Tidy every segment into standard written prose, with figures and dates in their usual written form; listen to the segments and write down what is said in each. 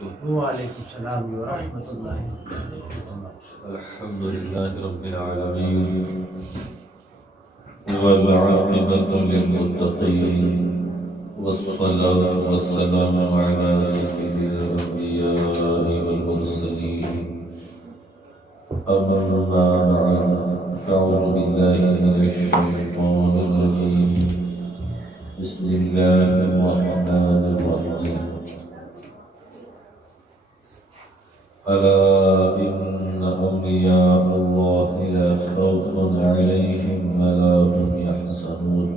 وبركاته. وعليكم السلام ورحمة الله وبركاته. الحمد لله رب العالمين والعاقبة للمتقين والصلاة والسلام على سيد الأنبياء والمرسلين. أما بعد فأعوذ بالله من الشيطان الرجيم. بسم الله الرحمن الرحيم. ألا إن أولياء الله لا خوف عليهم ولا هم يحزنون.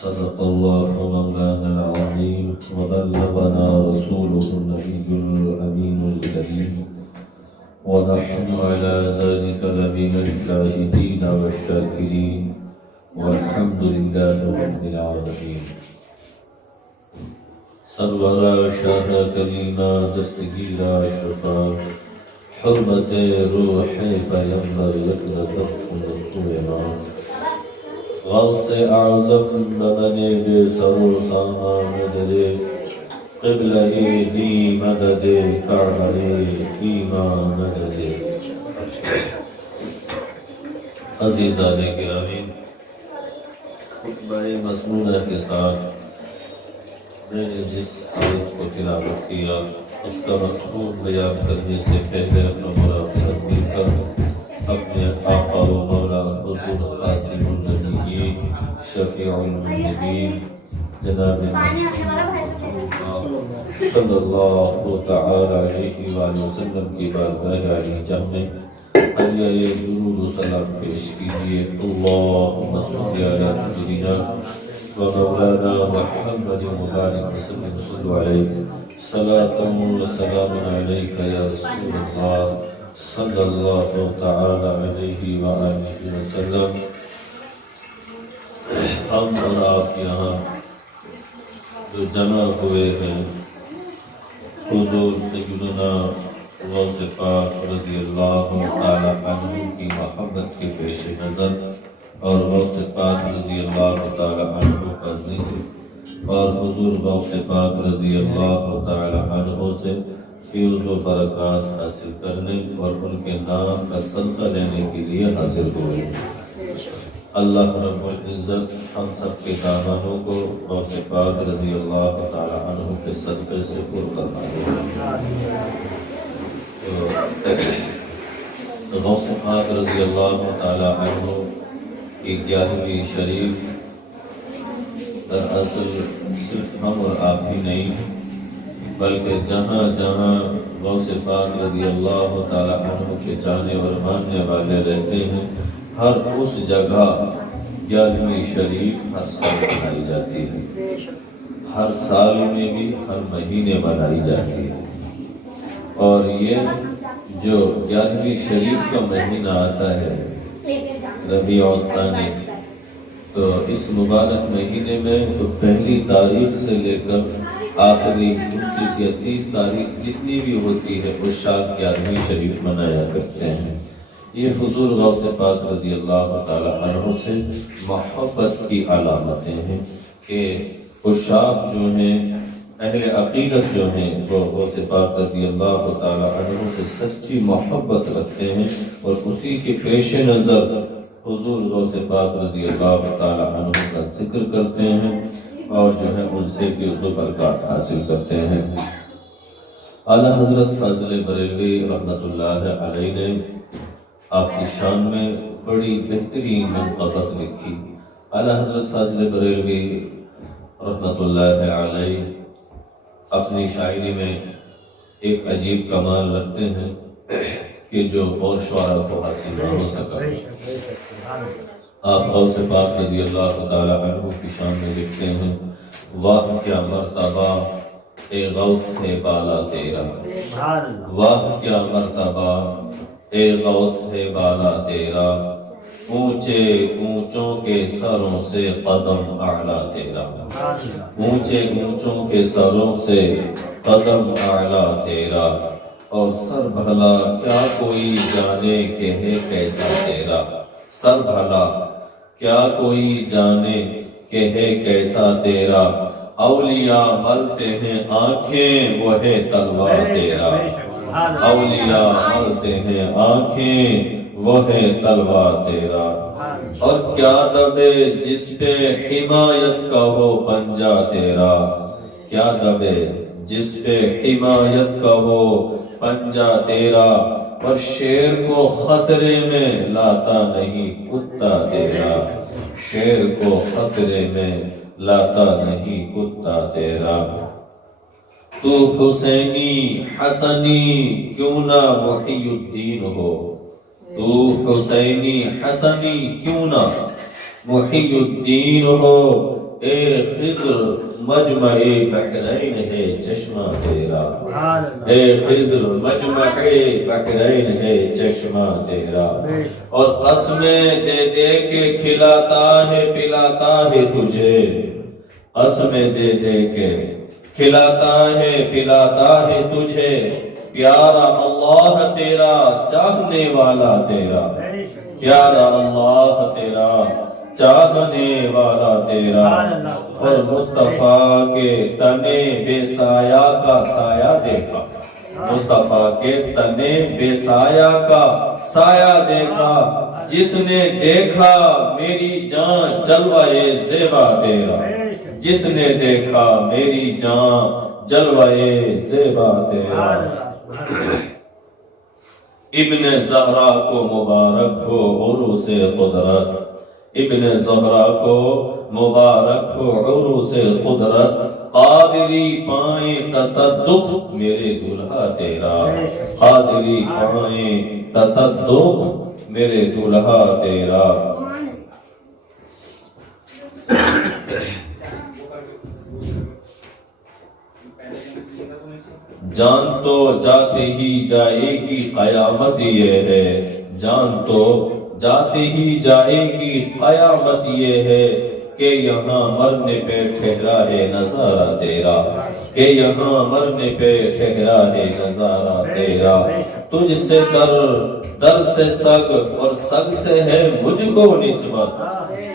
صدق الله مولانا العظيم وبلغنا رسوله النبي الأمين الكريم ونحن على ذلك لمن الشاهدين والشاكرين والحمد لله رب العالمين. سرورا شاہ کریمہ دستگیرہ اشرفا حرمت روح پیغمبر یکرتت امام غوث اعظم بمنے بے سرو ساما مدد قبلہ دی مدد کعبہ ایمان مدد. عزیزان گرامی، خطبہ مسنونہ کے ساتھ میں نے جس آیت کو تلاوت کیا اس کا مضمون بیان کرنے سے پہلے اپنا مرافعت مل کر اپنے آقا و مولا حضور خاتم النبیین شفیع المذنبین جناب صلی اللہ تعالی علیہ وآلہ وسلم کی بارگاہ علی جہ میں حلیہ درود و سلام پیش کیجئے. اللہم صلی علی سیدنا ومولانا محمد مبارک وسلم صلی علیہ صلاة و سلام علیک یا رسول اللہ صلی اللہ تعالی علیہ وآلہ وسلم. ہم اور آپ یہاں جو جمع ہوئے ہیں حضور سیدنا غوث پاک رضی اللہ تعالی عنہ کی محبت کے پیش نظر اور غوث پاک رضی اللہ تعالی عنہ کا ذکر اور حضور غوث پاک رضی اللہ تعالی عنہ سے فیض و برکات حاصل کرنے اور ان کے نام کا صدقہ لینے کے لیے حاضر ہوئے. اللہ رب العزت ہم سب کے دامانوں کو غوث پاک رضی اللہ تعالی عنہ کے صدقے سے پر کرنا ہے. غوث پاک رضی اللہ تعالی عنہ کی 11ویں شریف دراصل صرف ہم اور آپ ہی نہیں بلکہ جہاں جہاں غوث پاک رضی اللہ تعالی عنہ کے جانے اور ماننے والے رہتے ہیں ہر اس جگہ 11ویں شریف ہر سال منائی جاتی ہے. ہر سال میں بھی ہر مہینے منائی جاتی ہے. اور یہ جو 11ویں شریف کا مہینہ آتا ہے ربیع الثانی، تو اس مبارک مہینے میں تو پہلی تاریخ سے لے کر آخری 29 یا 30 تاریخ جتنی بھی ہوتی ہے اس شاد 11ویں شریف منایا کرتے ہیں. یہ حضور غوث پاک رضی اللہ تعالی عنہ سے محبت کی علامتیں ہیں کہ عشاق جو ہیں اہل عقیدت جو ہیں وہ غوث پاک رضی اللہ تعالی عنہ سے سچی محبت رکھتے ہیں اور اسی کے پیش نظر حضور غوث پاک رضی اللہ تعالی عنہ کا ذکر کرتے ہیں اور جو ہے ان سے فیض و برکات حاصل کرتے ہیں. اعلیٰ حضرت فاضل بریلوی رحمۃ اللہ علیہ نے آپ کی شان میں بڑی بہترین منقبت لکھی. اعلیٰ حضرت فاضل بریلوی رحمۃ اللہ علیہ اپنی شاعری میں ایک عجیب کمال رکھتے ہیں کہ جو اور شعراء کو حاصل نہ ہو سکا. آپ غوث پاک رضی اللہ تعالی عنہ کی شان میں لکھتے ہیں واہ کیا مرتبہ اے غوث ہے بالا تیرا، واہ کیا مرتبہ اے غوث ہے بالا تیرا، اونچے اونچوں کے سروں سے قدم اعلیٰ تیرا، اونچے اونچوں کے سروں سے قدم اعلیٰ تیرا، اور سر بھلا کیا کوئی جانے کہ ہے کیسا تیرا، سر بھلا کیا کوئی جانے کہ ہے کیسا تیرا، اولیاء ملتے ہیں آنکھیں وہ ہے تلوار تیرا، اولیاء ملتے ہیں آنکھیں وہ ہے تلوار تیرا، اور کیا دبے جس پہ حمایت کا ہو پنجہ تیرا، کیا دبے جس پہ حمایت کا ہو پنجہ تیرا، اور شیر کو خطرے میں لاتا نہیں کتا تیرا، شیر کو خطرے میں لاتا نہیں کتا تیرا، تو حسینی حسنی کیوں نہ محی الدین ہو، تو حسینی حسنی کیوں نہ محی الدین ہو، اے خضر مجمع بحرین ہے چشمہ تیرا، اے خضر مجمع بحرین ہے چشمہ تیرا، اور قسمیں دے دے کے کھلاتا ہے پلاتا ہے تجھے، قسمیں دے دے کے کھلاتا ہے پلاتا ہے تجھے، پیارا اللہ تیرا چاہنے والا تیرا، پیارا اللہ تیرا چاہنے والا تیرا، اور مصطفیٰ کے تنے بے سایہ کا سایہ دیکھا، مصطفیٰ کے تنے بے سایہ کا سایہ دیکھا، جس نے دیکھا میری جان جلوہ زیبا تیرا، جس نے دیکھا میری جان جلوہ زیبا تیرا، ابن زہرا کو مبارک ہو عروس قدرت، ابن زہرا کو مبارک ہو عروس قدرت، قادری پائیں تصدق میرے دلہا تیرا، قادری پائیں تصدق میرے دلہا تیرا، جان تو جاتے ہی جائے گی قیامت یہ ہے، جان تو جاتے ہی جائے گی قیامت یہ ہے، کہ یہاں مرنے پہ ٹھہرا ہے نظارہ تیرا، کہ یہاں مرنے پہ ٹھہرا ہے نظارہ تیرا، تجھ سے در سے سگ اور سگ سے ہے مجھ کو نسبت،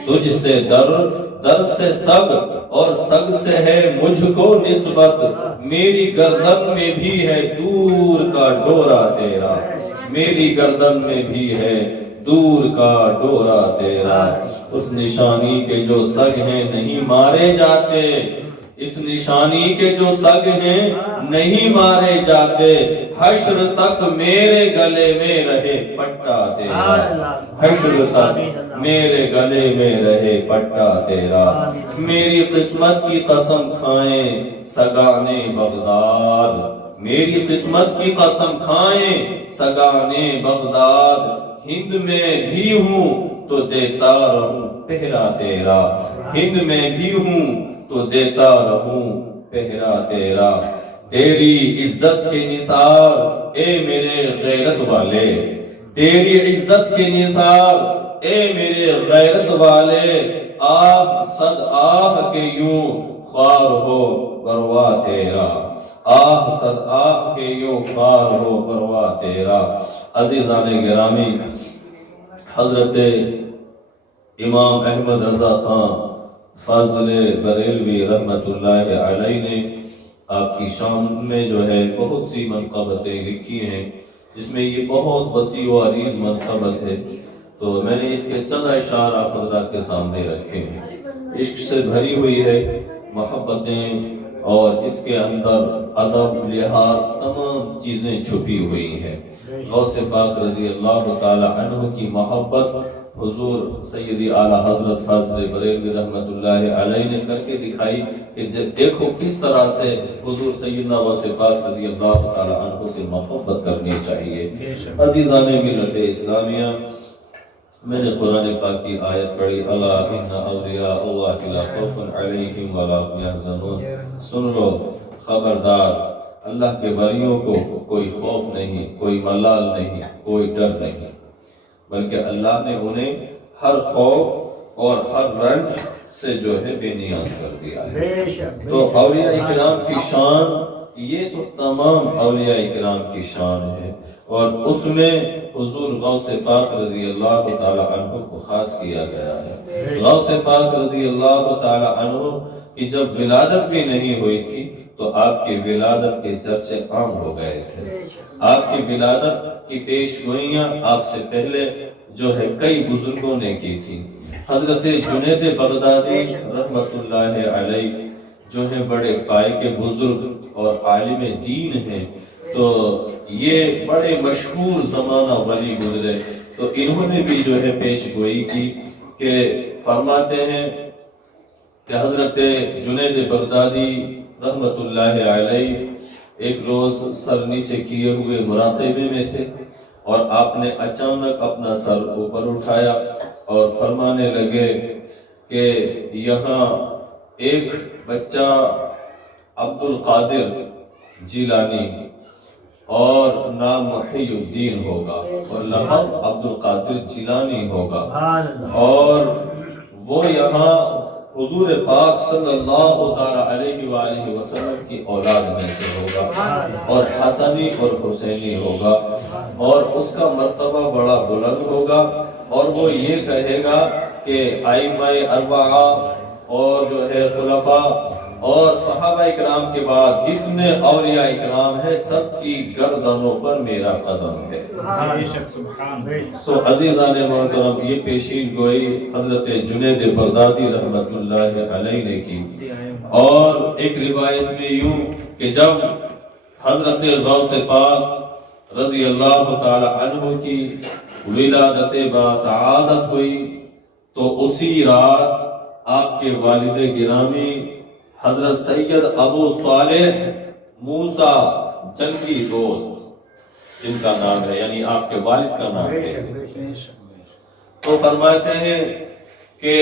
تجھ سے در سے سگ اور سگ سے ہے مجھ کو نسبت، میری گردن میں بھی ہے دور کا ڈورا تیرا، میری گردن میں بھی ہے دور کا ڈورا تیرا، اس نشانی کے جو سگ ہیں نہیں مارے جاتے، اس نشانی کے جو سگ ہیں نہیں مارے جاتے، حشر تک میرے گلے میں رہے پٹا تیرا، حشر تک میرے گلے میں رہے پٹا تیرا، میری قسمت کی قسم کھائیں سگانے بغداد، میری قسمت کی قسم کھائیں سگانے بغداد، ہند میں بھی ہوں تو دیتا رہوں پہرا تیرا، ہند میں بھی ہوں تو دیتا رہوں پہرا تیرا، تیری عزت کے نثار اے میرے غیرت والے، تیری عزت کے نثار اے میرے غیرت والے، آہ صد آہ کے یوں خوار ہو پروا تیرا، آہ صد آہ کے یوں خوار ہو پروا تیرا۔ عزیزان گرامی، حضرت امام احمد رضا خان فاضل بریلوی رحمت اللہ علیہ نے آپ کی شان میں جو ہے بہت سی منقبتیں لکھی ہیں، جس میں یہ بہت وسیع و عریض منقبت ہے، تو میں نے اس کے چند اشعار آپ حضرات کے سامنے رکھے ہیں۔ عشق سے بھری ہوئی ہے محبتیں، اور اس کے اندر ادب لحاظ تمام چیزیں چھپی ہوئی ہیں۔ غوث پاک رضی اللہ تعالی عنہ کی محبت حضور سیدی اعلیٰ حضرت فاضل بریلوی رحمت اللہ علیہ نے کر کے دکھائی کہ دیکھو کس طرح سے حضور سیدنا غوث پاک رضی اللہ تعالی عنہ سے محبت کرنی چاہیے۔ عزیزان ملت اسلامیہ، میں نے قرآن پاک کی آیت پڑھی، الا ان اولیاء اللہ لا خوف علیہم ولا هم یحزنون، سن لو خبردار، اللہ کے ولیوں کو کوئی خوف نہیں، کوئی ملال نہیں، کوئی ڈر نہیں، بلکہ اللہ نے انہیں ہر خوف اور ہر رنج سے جو ہے بے نیاز کر دیا ہے۔ تو اولیاء اکرام کی شان، یہ تو تمام اولیاء اکرام کی شان ہے، اور اس میں حضور غوث پاک رضی اللہ تعالی عنہ کو خاص کیا گیا ہے۔ غوث پاک رضی اللہ تعالی عنہ کہ جب ولادت بھی نہیں ہوئی تھی تو آپ کی ولادت کے چرچے عام ہو گئے تھے. آپ کی ولادت کی پیش گوئیاں آپ سے پہلے جو ہے کئی بزرگوں نے کی تھی. حضرت جنید بغدادی رحمت اللہ علیہ جو ہے بڑے پائے کے بزرگ اور عالم دین ہیں، تو یہ بڑے مشہور زمانہ ولی گزرے. تو انہوں نے بھی جو ہے پیش گوئی کی کہ فرماتے ہیں کہ حضرت جنید بغدادی رحمت اللہ علیہ ایک روز سر نیچے کیے ہوئے مراقبے میں تھے اور آپ نے اچانک اپنا سر اوپر اٹھایا اور فرمانے لگے کہ یہاں ایک بچہ عبد القادر جیلانی اور نام محی الدین ہوگا اور لقب عبد القادر جیلانی ہوگا، اور وہ یہاں حضور پاک صلی اللہ علیہ وآلہ وسلم کی اولاد میں سے ہوگا اور حسنی اور حسینی ہوگا، اور اس کا مرتبہ بڑا بلند ہوگا، اور وہ یہ کہے گا کہ ائمہ اربعہ اور جو ہے خلفاء اور صحابہ اکرام کے بعد جتنے اولیاء اکرام ہیں سب کی گردنوں پر میرا قدم ہے. تو عزیزان محترم، یہ پیشین گوئی حضرت جنید بغدادی رحمت اللہ علیہ نے کی. اور ایک روایت میں یوں کہ جب حضرت غوث پاک رضی اللہ تعالی عنہ کی ولادت باسعادت ہوئی تو اسی رات آپ کے والد گرامی حضرت سید ابو صالح موسیٰ جنگی دوست جن کا نام ہے، یعنی آپ کے والد کا نام ہے، تو فرماتے ہیں کہ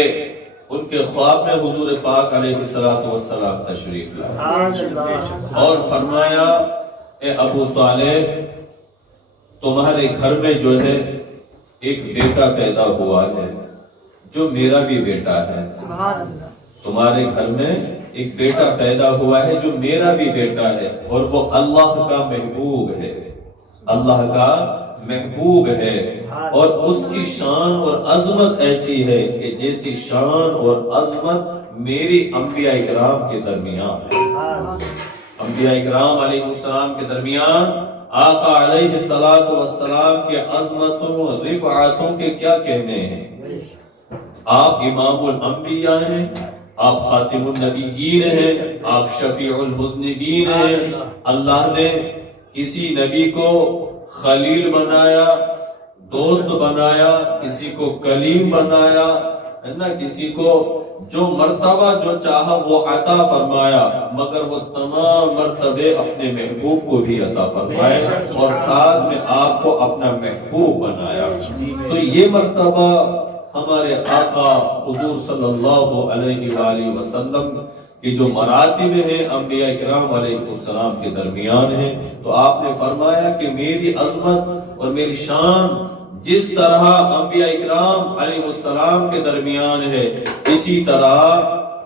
ان کے خواب میں حضور پاک علیہ السلام تشریف لائے اور فرمایا اے ابو صالح، تمہارے گھر میں جو ہے ایک بیٹا پیدا ہوا ہے جو میرا بھی بیٹا ہے. تمہارے گھر میں ایک بیٹا پیدا ہوا ہے جو میرا بھی بیٹا ہے، اور وہ اللہ کا محبوب ہے، اللہ کا محبوب ہے، اور اس کی شان اور عظمت ایسی ہے کہ جیسی شان اور عظمت میری انبیاء اکرام کے درمیان ہے. انبیاء اکرام علیہ السلام کے درمیان آقا علیہ السلام کے عظمتوں رفعتوں کے کیا کہنے ہیں. آپ امام الانبیاء ہیں، آپ خاتم النبیین ہیں، آپ شفیع المذنبین ہیں. اللہ نے کسی نبی کو خلیل بنایا، دوست بنایا، کسی کو کلیم بنایا، ہے نا، کسی کو جو مرتبہ جو چاہا وہ عطا فرمایا، مگر وہ تمام مرتبے اپنے محبوب کو بھی عطا فرمائے اور ساتھ میں آپ کو اپنا محبوب بنایا. تو یہ مرتبہ ہمارے آقا حضور صلی اللہ علیہ وآلہ وسلم کی جو مراتب ہیں انبیاء اکرام علیہ السلام کے درمیان ہیں. تو آپ نے فرمایا کہ میری عظمت اور میری شان جس طرح انبیاء اکرام علیہ السلام کے درمیان ہے، اسی طرح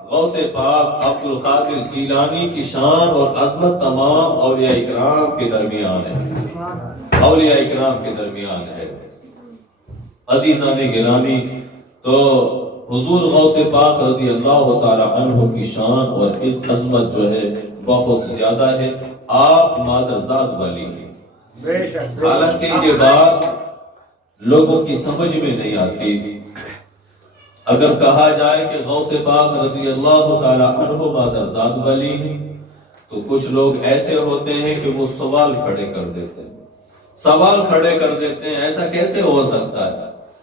غوث پاک عبد القادر جیلانی کی شان اور عظمت تمام اولیاء اکرام کے درمیان ہے، اولیاء اکرام کے درمیان ہے. عزیزان گرامی، تو حضور غوث پاک رضی اللہ تعالی عنہ کی شان اور اس عظمت جو ہے بہت زیادہ ہے. آپ مادرزاد ولی ہیں، حالانکہ یہ بات لوگوں کی سمجھ میں نہیں آتی. اگر کہا جائے کہ غوث پاک رضی اللہ تعالی عنہ مادرزاد ولی ہیں تو کچھ لوگ ایسے ہوتے ہیں کہ وہ سوال کھڑے کر دیتے ہیں، ایسا کیسے ہو سکتا ہے،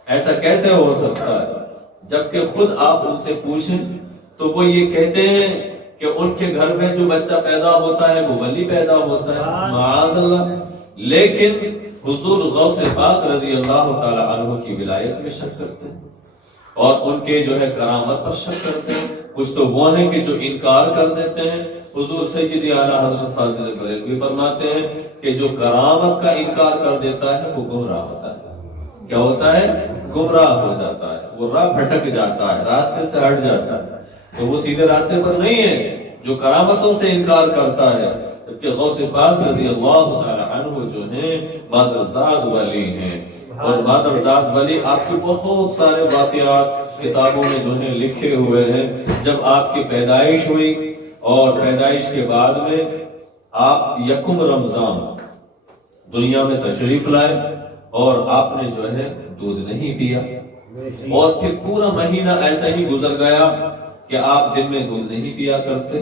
ایسا کیسے ہو سکتا ہے، جبکہ خود آپ ان سے پوچھیں تو وہ یہ کہتے ہیں کہ ان کے گھر میں جو بچہ پیدا ہوتا ہے وہ ولی پیدا ہوتا ہے، معاذ اللہ. لیکن حضور غوث پاک رضی اللہ تعالی عنہ کی ولایت میں شک کرتے ہیں اور ان کے جو ہے کرامت پر شک کرتے ہیں. کچھ تو وہ ہیں کہ جو انکار کر دیتے ہیں. حضور سیدی اعلیٰ حضرت فاضل بریلوی فرماتے ہیں کہ جو کرامت کا انکار کر دیتا ہے وہ گمراہ ہوتا ہے. کیا ہوتا ہے؟ گمراہ ہو جاتا ہے، وہ راہ بھٹک جاتا ہے، راستے سے ہٹ جاتا ہے. تو وہ سیدھے راستے پر نہیں ہے جو کرامتوں سے انکار کرتا ہے. جبکہ غوث پاک رضی اللہ تعالی عنہ جو ہیں مادرزاد ولی ہیں، اور مادرزاد ولی آپ کے بہت سارے واقعات کتابوں میں جو ہیں لکھے ہوئے ہیں۔ جب آپ کی پیدائش ہوئی اور پیدائش کے بعد میں آپ یکم رمضان دنیا میں تشریف لائے اور آپ نے جو ہے دودھ نہیں پیا، اور پھر پورا مہینہ ایسا ہی گزر گیا کہ آپ دن میں دودھ نہیں پیا کرتے،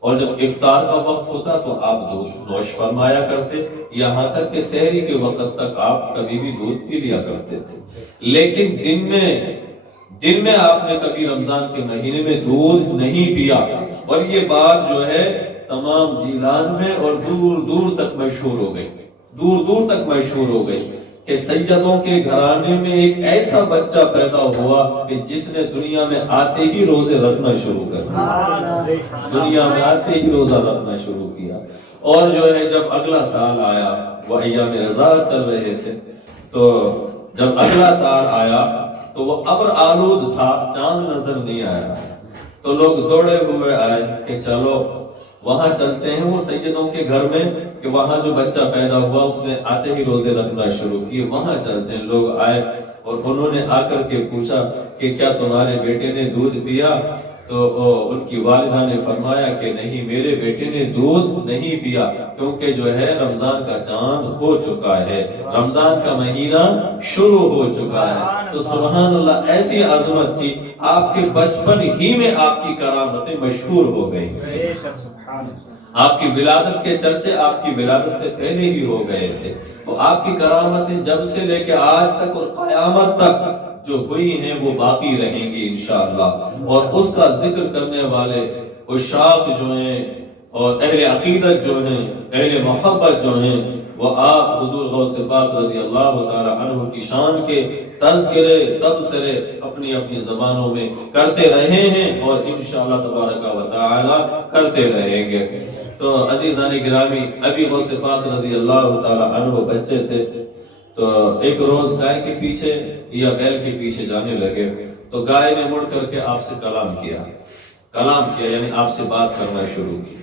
اور جب افطار کا وقت ہوتا تو آپ دودھ نوش فرمایا کرتے، یہاں تک کہ سحری کے وقت تک آپ کبھی بھی دودھ پی لیا کرتے تھے۔ لیکن دن میں آپ نے کبھی رمضان کے مہینے میں دودھ نہیں پیا، اور یہ بات جو ہے تمام جیلان میں اور دور دور تک مشہور ہو گئی، دور دور تک مشہور ہو گئی کہ سیدوں کے گھرانے میں ایک ایسا بچہ پیدا ہوا کہ جس نے دنیا میں آتے ہی روزے رکھنا شروع کر دیا، دنیا میں آتے ہی روزہ رکھنا شروع کیا۔ اور جو ہے جب اگلا سال آیا، وہ ایام رضا چل رہے تھے، تو جب اگلا سال آیا تو وہ ابر آلود تھا، چاند نظر نہیں آیا، تو لوگ دوڑے ہوئے آئے کہ چلو وہاں چلتے ہیں وہ سیدوں کے گھر میں کہ وہاں جو بچہ پیدا ہوا اس نے آتے ہی روزے رکھنا شروع کیے، وہاں چلتے ہیں۔ لوگ آئے اور انہوں نے آ کر کے پوچھا کہ کیا تمہارے بیٹے نے دودھ پیا؟ تو ان کی والدہ نے فرمایا کہ نہیں، میرے بیٹے نے دودھ نہیں پیا، کیونکہ جو ہے رمضان کا چاند ہو چکا ہے، رمضان کا مہینہ شروع ہو چکا ہے۔ تو سبحان اللہ، ایسی عظمت تھی، آپ کے بچپن ہی میں آپ کی کرامتیں مشہور ہو گئی، آپ کی ولادت کے چرچے آپ کی ولادت سے پہلے ہی ہو گئے تھے۔ تو آپ کی کرامتیں جب سے لے کے آج تک اور قیامت تک جو ہوئی ہیں وہ باقی رہیں گی انشاءاللہ، اور اس کا ذکر کرنے والے عشاق جو ہیں اور اہل عقیدت جو ہیں، اہل محبت جو ہیں، وہ آپ حضور غوث پاک رضی اللہ تعالی عنہ کی شان کے تذکرے تبصرے اپنی اپنی زبانوں میں کرتے رہے ہیں، اور انشاءاللہ تبارک و تعالی کرتے رہیں گے۔ تو عزیزان گرامی، ابھی غوث پاک رضی اللہ تعالی عنہ بچے تھے، تو ایک روز گائے کے پیچھے یا بیل کے پیچھے جانے لگے، تو گائے نے مڑ کر کے آپ سے کلام کیا، یعنی آپ سے بات کرنا شروع کی۔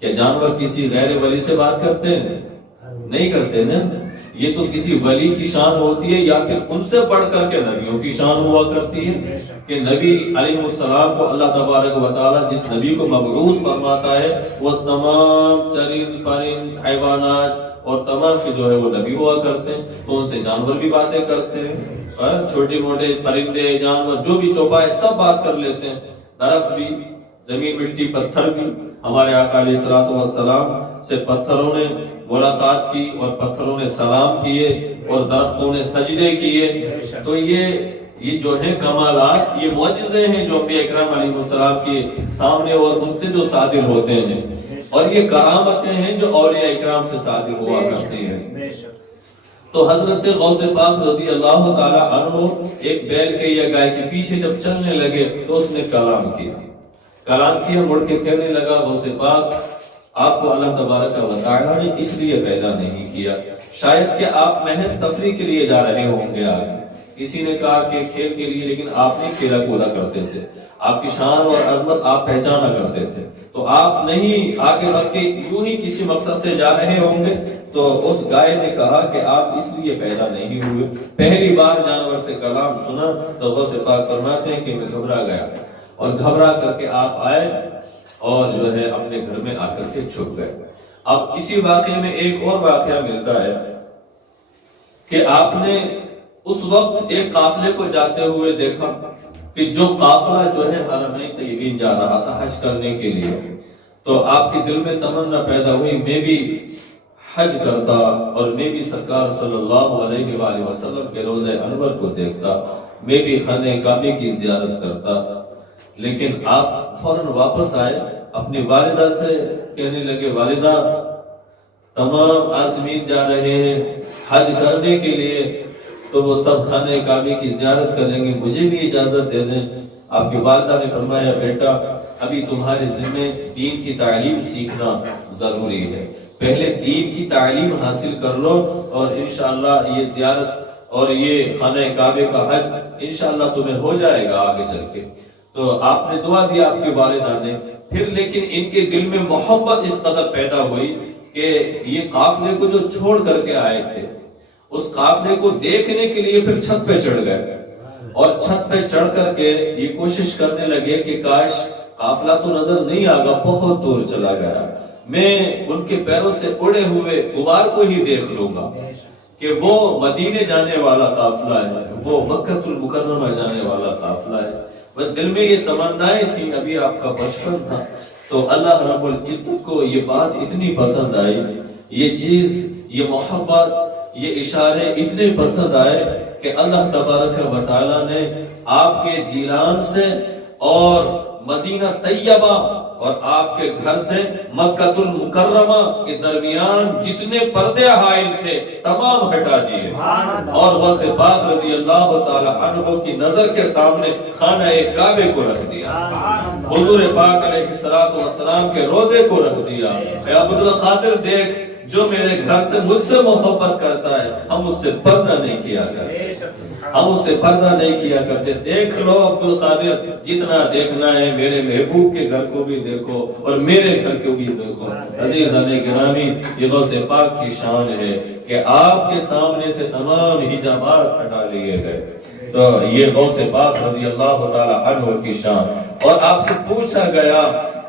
کیا جانور کسی غیر ولی سے بات کرتے ہیں؟ نہیں کرتے نا، یہ تو کسی ولی کی شان ہوتی ہے، یا پھر ان سے بڑھ کر کے نبیوں کی شان ہوا کرتی ہے کہ نبی علیہ السلام کو اللہ تبارک و تعالی جس نبی کو مبعوث فرماتا ہے وہ تمام چرند پرند حیوانات اور تمام کے جو ہے وہ نبی ہوا کرتے ہیں، تو ان سے جانور بھی باتیں کرتے ہیں، چھوٹے موٹے پرندے جانور جو بھی چوپائے سب بات کر لیتے ہیں، درخت بھی، زمین مٹی پتھر بھی۔ ہمارے آقا علیہ الصلوۃ والسلام سے پتھروں نے ملاقات کی اور پتھروں نے سلام کیے اور درختوں نے سجدے کیے۔ تو یہ جو ہے کمالات، یہ معجزے ہیں جو انبیاء اکرام علیہ السلام کے سامنے اور ان سے جو صادر ہوتے ہیں، اور یہ کرامتیں ہیں جو اولیاء اکرام سے صادر ہوا کرتی ہیں۔ تو حضرت غوث پاک رضی اللہ تعالی عنہ ایک بیل کے یا گائے کے پیچھے جب چلنے لگے تو اس نے کلام کیا، مڑ کے کہنے لگا، غوث پاک، آپ کو اللہ تبارک و تعالی نے اس لیے پیدا نہیں کیا، شاید کہ آپ محض تفریح کے لیے جا رہے ہوں گے آگے۔ کسی نے کہا کہ کھیل کے لیے، لیکن آپ نہیں کھیلا کودا کرتے تھے، آپ کی شان اور عظمت آپ پہچانا کرتے تھے، تو آپ نہیں آگے بڑھ کے یوں ہی کسی مقصد سے جا رہے ہوں گے۔ تو اس گائے نے کہا کہ آپ اس لیے پیدا نہیں ہوئے، پہلی بار جانور سے کلام سنا تو غوث پاک فرماتے ہیں کہ میں گھبرا گیا، اور گھبرا کر کے آپ آئے اور جو ہے اپنے گھر میں آ کر کے چھپ گئے۔ اب اسی واقعے میں ایک اور واقعہ ملتا ہے کہ آپ نے اس وقت ایک قافلے کو جاتے ہوئے دیکھا کہ جو قافلہ جو ہے حرمین طیبین جا رہا تھا حج کرنے کے لیے، تو آپ کے دل میں تمنا پیدا ہوئی، میں بھی حج کرتا اور میں بھی سرکار صلی اللہ علیہ وآلہ وسلم کے روضہ انور کو دیکھتا، میں بھی خانہ کعبہ کی زیارت کرتا۔ لیکن آپ فوراً واپس آئے، اپنی والدہ سے کہنے لگے، والدہ، تمام عازمین جا رہے ہیں حج کرنے کے لیے، تو وہ سب خانہ کعبہ کی زیارت کریں گے، مجھے بھی اجازت دے دیں۔ آپ کی والدہ نے فرمایا، بیٹا، ابھی تمہارے ذمہ دین کی تعلیم سیکھنا ضروری ہے، پہلے دین کی تعلیم حاصل کر لو، اور انشاءاللہ یہ زیارت اور یہ خانہ کعبہ کا حج انشاءاللہ تمہیں ہو جائے گا آگے چل کے۔ تو آپ نے دعا دیا آپ کی والدہ نے پھر لیکن ان کے دل میں محبت اس قدر پیدا ہوئی کہ یہ قافلے کو جو چھوڑ کر کے آئے تھے اس قافلے کو دیکھنے کے لیے پھر چھت پہ چڑھ گئے، اور چھت پہ چڑھ کر کے یہ کوشش کرنے لگے کہ کاش قافلہ تو نظر نہیں آگا، بہت دور چلا گیا، میں ان کے پیروں سے اڑے ہوئے غبار کو ہی دیکھ لوں گا کہ وہ مدینے جانے والا قافلہ ہے، وہ مکہ المکرمہ جانے والا قافلہ ہے۔ بس دل میں یہ تمنائیں تھی، ابھی آپ کا بچپن تھا، تو اللہ رب العزت کو یہ بات اتنی پسند آئی، یہ چیز، یہ محبت، یہ اشارے اتنے پسند آئے کہ اللہ تبارک و تعالیٰ نے آپ کے جیلان سے اور مدینہ طیبہ اور آپ کے گھر سے مکہ المکرمہ کے درمیان جتنے پردے حائل تھے تمام ہٹا دیے، اور غوث پاک رضی اللہ تعالی عنہ کی نظر کے سامنے خانہ کعبے کو رکھ دیا، حضور پاک علیہ السلام کے روضے کو رکھ دیا۔ اے عبد القادر دیکھ، جو میرے گھر سے مجھ سے محبت کرتا ہے ہم اس سے پردہ نہیں کیا کرتے، ہم اس سے پردہ نہیں کیا کرتے۔ دیکھ لو عبد القادر، جتنا دیکھنا ہے میرے محبوب کے گھر کو بھی دیکھو اور میرے گھر کو بھی دیکھو۔ عزیزان گرامی، یہ غوث پاک کی شان ہے کہ آپ کے سامنے سے تمام حجابات ہٹا لیے گئے، تو یہ غوث پاک رضی اللہ تعالی عنہ کی شان۔ اور آپ سے پوچھا گیا،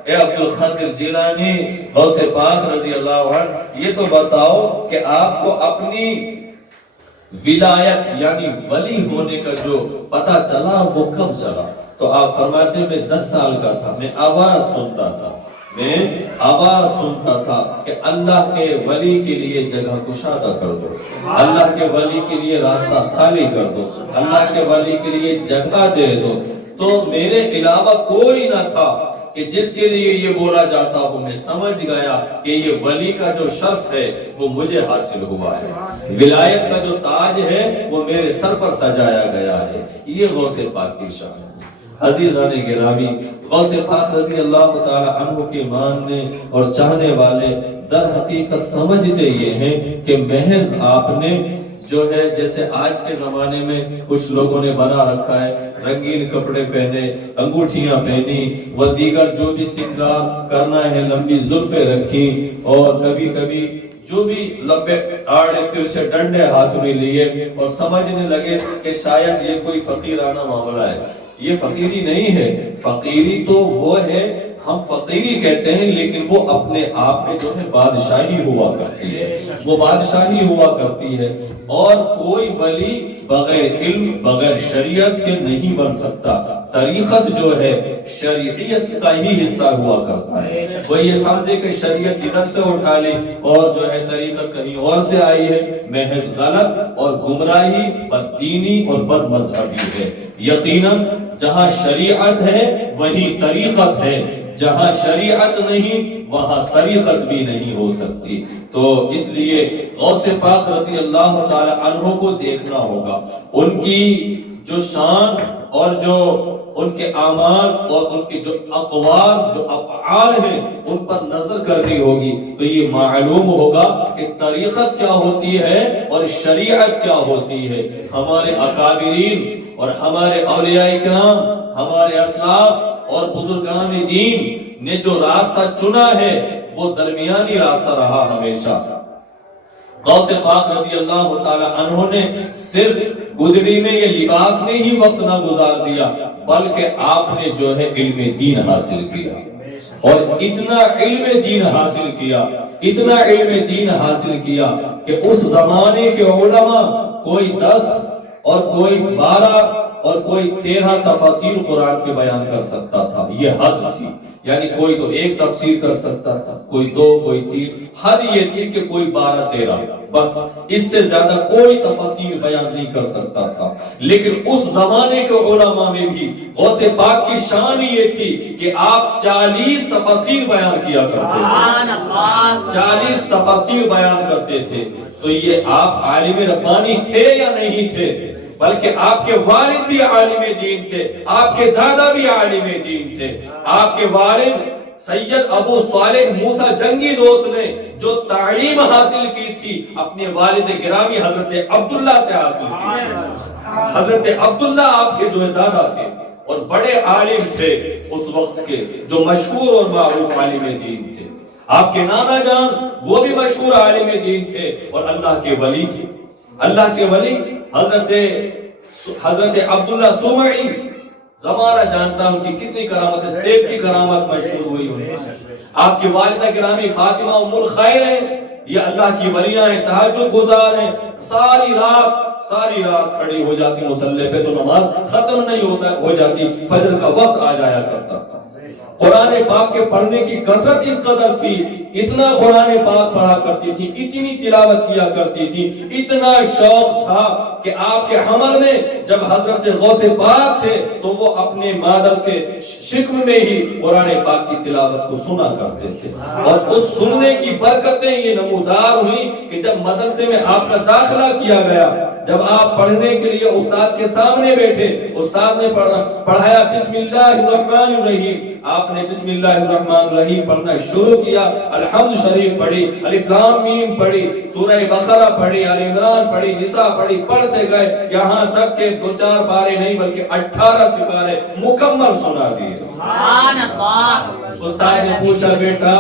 اے عبد القادر جیلانی، غوث پاک رضی اللہ عنہ، یہ تو بتاؤ کہ آپ کو اپنی ولایت یعنی ولی ہونے کا جو پتہ چلا وہ کب چلا؟ تو آپ فرماتے ہیں میں 10 سال کا تھا، میں آواز سنتا تھا کہ اللہ کے ولی کے لیے جگہ کشادہ کر دو، اللہ کے ولی کے لیے راستہ خالی کر دو، اللہ کے ولی کے لیے جگہ دے دو۔ تو میرے علاوہ کوئی نہ تھا کہ جس کے لیے یہ بولا جاتا ہو۔ میں سمجھ گیا کہ یہ ولی کا جو شرف ہے وہ مجھے حاصل ہوا ہے، ولایت کا جو تاج ہے وہ میرے سر پر سجایا گیا ہے۔ یہ غوث پاک کی شان ہے۔ عزیزان گرامی، غوث پاک رضی اللہ تعالی عنہ کے ماننے اور چاہنے والے در حقیقت سمجھتے یہ ہیں کہ محض آپ نے جو ہے، جیسے آج کے زمانے میں کچھ لوگوں نے بنا رکھا ہے، رنگین کپڑے پہنے، انگوٹھیاں پہنی، وہ دیگر جو بھی سنگار کرنا ہے، لمبی زلفیں رکھی، اور کبھی کبھی جو بھی لمبے آڑے ترچھے ڈنڈے ہاتھ میں لیے، اور سمجھنے لگے کہ شاید یہ کوئی فقیرانہ معاملہ ہے۔ یہ فقیری نہیں ہے، فقیری تو وہ ہے، ہم فقیری کہتے ہیں، لیکن وہ اپنے آپ میں جو ہے بادشاہی ہوا کرتی ہے، وہ بادشاہی ہوا کرتی ہے۔ اور کوئی ولی بغیر علم، بغیر شریعت کے نہیں بن سکتا۔ طریقت جو ہے شریعت کا ہی حصہ ہوا کرتا ہے۔ وہ یہ سمجھے کہ شریعت ادھر سے اٹھا لی اور جو ہے طریقت کہیں اور سے آئی ہے، محض غلط اور گمراہی، بددینی اور بد مذہبی ہے۔ یقیناً جہاں شریعت ہے وہی طریقت ہے، جہاں شریعت نہیں وہاں طریقت بھی نہیں ہو سکتی۔ تو اس لیے غوث پاک رضی اللہ تعالی عنہ کو دیکھنا ہوگا، ان کی جو شان اور جو ان کے اعمال اور ان کے جو اقوال، جو افعال ہیں، ان پر نظر کرنی ہوگی، تو یہ معلوم ہوگا کہ طریقت کیا ہوتی ہے اور شریعت کیا ہوتی ہے۔ ہمارے اکابرین اور ہمارے اولیاء کرام، ہمارے اسلاف اور بزرگان دین نے جو راستہ چنا ہے وہ درمیانی راستہ رہا ہمیشہ۔ غوث پاک رضی اللہ تعالی عنہ نے صرف گدڑی میں یہ لباس میں ہی وقت نہ گزار دیا، بلکہ آپ نے جو ہے علم دین حاصل کیا، اور اتنا علم دین حاصل کیا، اتنا علم دین حاصل کیا کہ اس زمانے کے علماء کوئی 10 اور کوئی 12 اور کوئی 13 تفاسیر قرآن کے بیان کر سکتا تھا۔ یہ حد تھی، یعنی کوئی تو 1 تفسیر کر سکتا تھا، کوئی 2، کوئی 3، حد یہ تھی کہ کوئی 12-13، بس اس سے زیادہ کوئی تفسیر بیان نہیں کر سکتا تھا۔ لیکن اس زمانے کے علماء میں بھی غوث پاک کی شان یہ تھی کہ آپ 40 تفسیر بیان کیا کرتے تھے، 40 تفسیر بیان کرتے تھے۔ تو یہ آپ عالم ربانی تھے یا نہیں تھے؟ بلکہ آپ کے والد بھی عالم دین تھے، آپ کے دادا بھی عالم دین تھے۔ آپ کے والد سید ابو صالح موسیٰ جنگی دوست نے جو تعلیم حاصل کی تھی اپنے والد گرامی حضرت عبداللہ سے حاصل کی۔ حضرت عبداللہ آپ کے جو دادا تھے، اور بڑے عالم تھے اس وقت کے، جو مشہور اور معروف عالم دین تھے۔ آپ کے نانا جان وہ بھی مشہور عالم دین تھے اور اللہ کے ولی تھے۔ اللہ کے ولی حضرت عبداللہ سمعی، زمانہ جانتا ان کی کتنی کرامت ہے، سیب کی کرامت مشہور ہوئی انہیں۔ آپ کی والدہ گرامی فاطمہ ام الخیر ہیں، یہ اللہ کی ولیاں ہیں، تہجد گزار ہیں، ساری رات کھڑی ہو جاتی مصلی پہ تو نماز ختم نہیں ہو جاتی، فجر کا وقت آ جایا کرتا تھا۔ قرآن پاک کے پڑھنے کی کثرت اس قدر تھی، اتنا قرآن پاک پڑھا کرتی تھی، اتنی تلاوت کیا کرتی تھی، اتنا شوق تھا کہ آپ کے حمل میں جب حضرت غوث پاک تھے تو وہ اپنے مادر کے شکم میں ہی قرآن پاک کی تلاوت کو سنا کرتے تھے، اور اس سننے کی برکتیں یہ نمودار ہوئی کہ جب مدرسے میں آپ کا داخلہ کیا گیا، جب آپ پڑھنے کے لیے استاد کے سامنے بیٹھے، استاد نے پڑھایا بسم اللہ الرحمن الرحیم، آپ نے بسم اللہ الرحمن الرحیم پڑھنا شروع کیا، الحمد شریف پڑھی، الف لام میم پڑھی، سورہ بقرہ پڑھی، آل عمران پڑھی، نساء پڑھی، پڑھتے گئے یہاں تک کہ 2-4 پارے نہیں بلکہ 18 سپارے مکمل سنا دیے۔ سبحان اللہ۔ استاد نے پوچھا بیٹا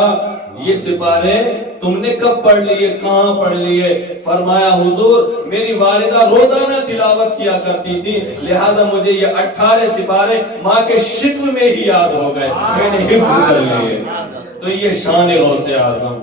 یہ سپارے تم نے کب پڑھ لیے، کہاں پڑھ لیے؟ فرمایا حضور میری والدہ روزانہ تلاوت کیا کرتی تھی، لہذا مجھے یہ 18 سپارے ماں کے شکم میں ہی یاد ہو گئے، میں نے حفظ کر لیے۔ تو یہ شان غوث اعظم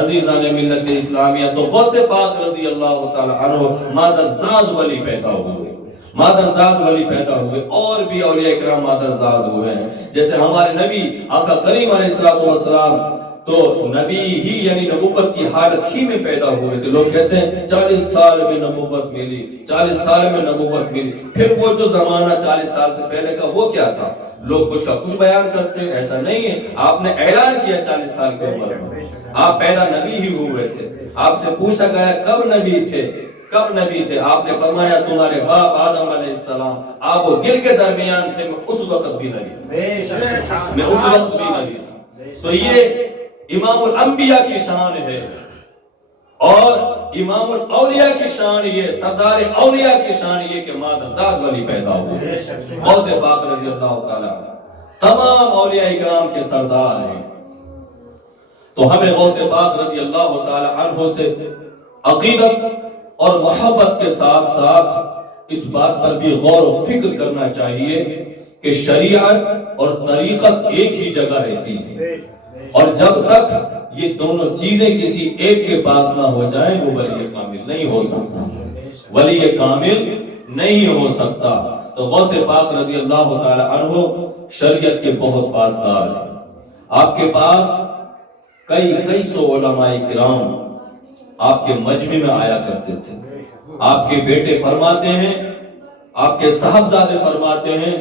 عزیزان ملت اسلامیہ۔ تو غوث پاک رضی اللہ تعالی عنہ مادرزاد ولی پیدا ہوئے، مادرزاد ولی پیدا ہوئے، اور بھی اولیاء کرام مادرزاد ہوئے ہیں، جیسے ہمارے نبی آقا کریم علیہ السلام تو نبی ہی یعنی نبوت کی حالت ہی میں پیدا ہوئے تھے۔ لوگ کہتے ہیں 40 سال میں نبوت ملی، 40 سال میں نبوت ملی، پھر وہ جو زمانہ 40 سال سے پہلے کا وہ کیا تھا؟ لوگ کچھ کا کچھ بیان کرتے ہیں، ایسا نہیں ہے۔ آپ نے اعلان کیا 40 سال کی عمر میں آپ پیدا نبی ہی ہوئے تھے۔ آپ سے پوچھا گیا کب نبی تھے، کب نبی تھے؟ آپ نے فرمایا تمہارے باپ آدم علیہ السلام، آپ وہ گل کے درمیان تھے، میں اس وقت بھی نبی تھا، میں اس وقت بھی نبی تھا۔ تو یہ امام الانبیاء کی شان ہے، اور امام الاولیاء کی شان یہ، سردار اولیاء کی شان یہ کہ مادرزاد ولی پیدا ہوئے۔ غوث پاک رضی اللہ تعالیٰ تمام اولیاء کرام کے سردار ہیں۔ تو ہمیں غوث پاک رضی اللہ تعالیٰ عنہ سے عقیدت اور محبت کے ساتھ ساتھ اس بات پر بھی غور و فکر کرنا چاہیے کہ شریعت اور طریقت ایک ہی جگہ رہتی ہے، اور جب تک یہ دونوں چیزیں کسی ایک کے پاس نہ ہو جائیں وہ ولی کامل نہیں ہو سکتا، ولی کامل نہیں ہو سکتا۔ تو غوث پاک رضی اللہ تعالی عنہ شریعت کے بہت پاسدار ہیں۔ آپ کے پاس کئی سو علماء کرام آپ کے مجمع میں آیا کرتے تھے۔ آپ کے بیٹے فرماتے ہیں، آپ کے صاحبزادے فرماتے ہیں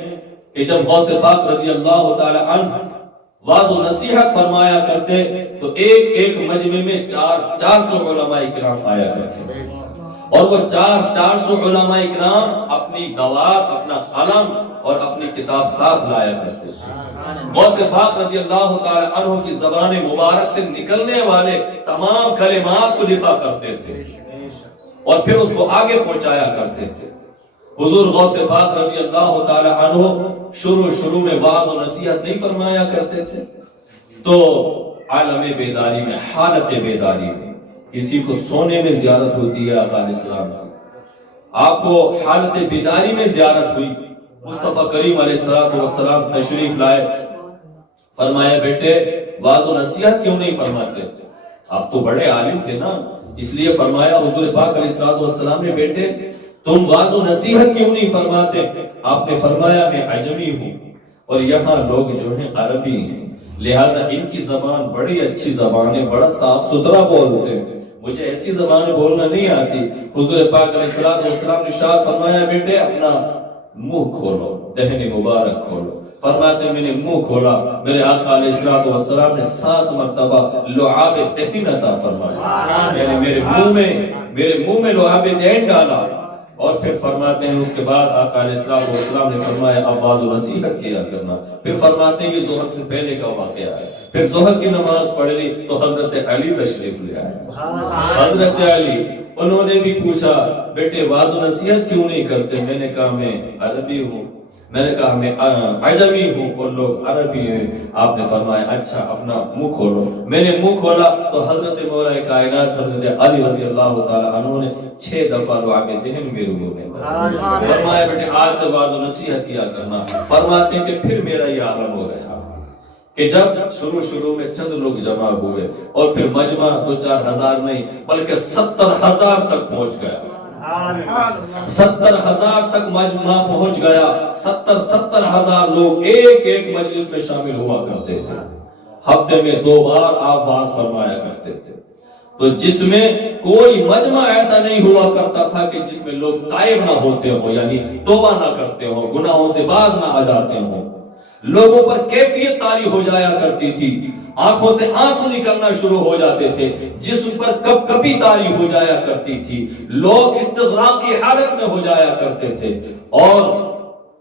کہ جب غوث پاک رضی اللہ تعالی عنہ واضح و نصیحت فرمایا کرتے تو ایک مجمع میں 400 علماء کرام آیا کرتے، اور وہ 400 علماء کرام اپنی دوات، اپنا قلم اور اپنی کتاب ساتھ لایا کرتے تھے۔ غوث پاک رضی اللہ تعالی عنہ کی زبان مبارک سے نکلنے والے تمام کلمات کو لکھا کرتے تھے اور پھر اس کو آگے پہنچایا کرتے تھے۔ حضور غوث پاک رضی اللہ تعالی عنہ شروع میں وعظ و نصیحت نہیں فرمایا کرتے تھے، تو عالم بیداری میں، حالت بیداری میں کسی کو سونے میں زیارت ہوتی ہے، آقا علیہ السلام کی آپ کو حالت بیداری میں زیارت ہوئی، مصطفیٰ کریم علیہ السلام تشریف لائے، فرمایا بیٹے وعظ و نصیحت کیوں نہیں فرماتے؟ آپ تو بڑے عالم تھے نا، اس لیے فرمایا حضور پاک علیہ السلام نے بیٹے تم وعظ و نصیحت کیوں نہیں فرماتے؟ آپ نے فرمایا میں عجمی ہوں اور یہاں لوگ جو ہیں عربی ہیں، لہٰذا ان کی زبان بڑی اچھی زبان ہے، بڑا صاف ستھرا بولتے ہیں، مجھے ایسی زبان بولنا نہیں آتی۔ حضور پاک علیہ السلام نے ارشاد فرمایا بیٹے اپنا منہ کھولو، دہن مبارک کھولو۔ فرماتے میں نے منہ کھولا، میرے آقا علیہ السلام نے 7 مرتبہ لعاب دہن عطا فرمایا، یعنی میرے منہ میں لعاب دہن ڈالا، اور پھر فرماتے ہیں اس کے بعد آقا علیہ السلام نے فرمایا اب وعظ و نصیحت کیا کرنا۔ پھر فرماتے ہیں یہ ظہر سے پہلے کا واقعہ ہے، پھر ظہر کی نماز پڑھ لی تو حضرت علی تشریف لے آئے۔ حضرت علی انہوں نے بھی پوچھا بیٹے وعظ و نصیحت کیوں نہیں کرتے؟ میں نے کہا میں عربی ہوں، میں نے کہا میں عجمی ہوں اور لوگ عربی ہیں. آپ نے فرمایا اچھا اپنا منہ کھولو. میں نے منہ کھولا تو حضرت مولا کائنات حضرت علی رضی اللہ تعالی عنہ نے 6 دفعہ رعب دہن میں روح میں فرمایا بیٹے آج سے واعظ و نصیحت کیا کرنا. فرماتے ہیں کہ پھر میرا یہ عالم ہو گیا کہ جب شروع میں چند لوگ جمع ہوئے اور پھر مجمع 2-4 نہیں بلکہ 70,000 تک پہنچ گیا. 70,000 تک مجمع پہنچ گیا. 70,000 لوگ ایک مجلس میں شامل ہوا کرتے تھے. ہفتے میں 2 بار آپ واعظ فرمایا کرتے تھے. تو جس میں کوئی مجمع ایسا نہیں ہوا کرتا تھا کہ جس میں لوگ تائب نہ ہوتے ہوں، یعنی توبہ نہ کرتے ہوں، گناہوں سے باز نہ آ جاتے ہوں. لوگوں پر کیفیت طاری ہو جایا کرتی تھی، آنکھوں سے آنسو نکلنا شروع ہو جاتے تھے، جسم پر کپ کپی طاری ہو جایا کرتی تھی، لوگ استغراق کی حالت میں ہو جایا کرتے تھے. اور